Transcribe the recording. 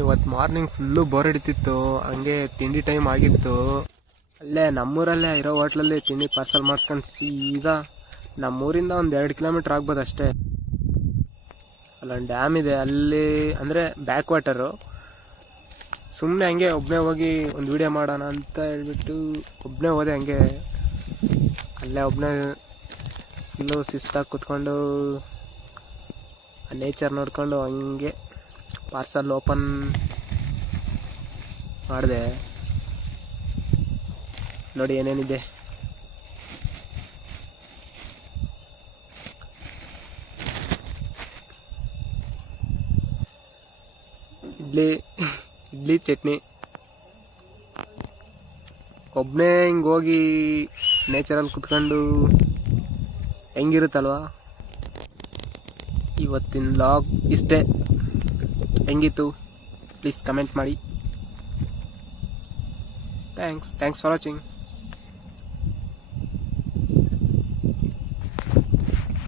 ಇವತ್ತು morning full bore ಹಿಡಿತಿತ್ತು. ಹಂಗೆ ತಿಂಡಿ ಟೈಮ್ ಆಗಿತ್ತು. ಅಲ್ಲೇ ನಮ್ಮೂರಲ್ಲೇ ಇರೋ ಹೋಟ್ಲಲ್ಲಿ ತಿಂಡಿ ಪಾರ್ಸಲ್ ಮಾಡ್ಕೊಂಡು ಸೀದಾ ನಮ್ಮೂರಿಂದ ಒಂದು 2 ಕಿಲೋಮೀಟ್ರ್ ಆಗ್ಬೋದು ಅಷ್ಟೇ. ಅಲ್ಲೊಂದು ಡ್ಯಾಮ್ ಇದೆ, ಅಲ್ಲಿ ಅಂದರೆ ಬ್ಯಾಕ್ ವಾಟರು. ಸುಮ್ಮನೆ ಹಂಗೆ ಒಬ್ಬನೇ ಹೋಗಿ ಒಂದು ವಿಡಿಯೋ ಮಾಡೋಣ ಅಂತ ಹೇಳ್ಬಿಟ್ಟು ಒಬ್ಬನೇ ಹೋದೆ. ಹಂಗೆ ಅಲ್ಲೇ ಒಬ್ಬನೇ ಫುಲ್ಲು ಶಿಸ್ತಾಗಿ ಕೂತ್ಕೊಂಡು ನೇಚರ್ ನೋಡ್ಕೊಂಡು ಹಂಗೆ ಪಾರ್ಸಲ್ ಓಪನ್ ಮಾಡಿದೆ. ನೋಡಿ ಏನೇನಿದೆ. ಇಡ್ಲಿ ಚಟ್ನಿ. ಒಬ್ಬನೇ ಹಿಂಗೆ ಹೋಗಿ ನೇಚರಲ್ಲಿ ಕುತ್ಕೊಂಡು ಹೆಂಗಿರುತ್ತಲ್ವ. ಇವತ್ತಿನ ವ್ಲಾಗ್ ಇಷ್ಟೇ. ಹೆಂಗಿತ್ತು ಪ್ಲೀಸ್ ಕಮೆಂಟ್ ಮಾಡಿ. Thanks for watching.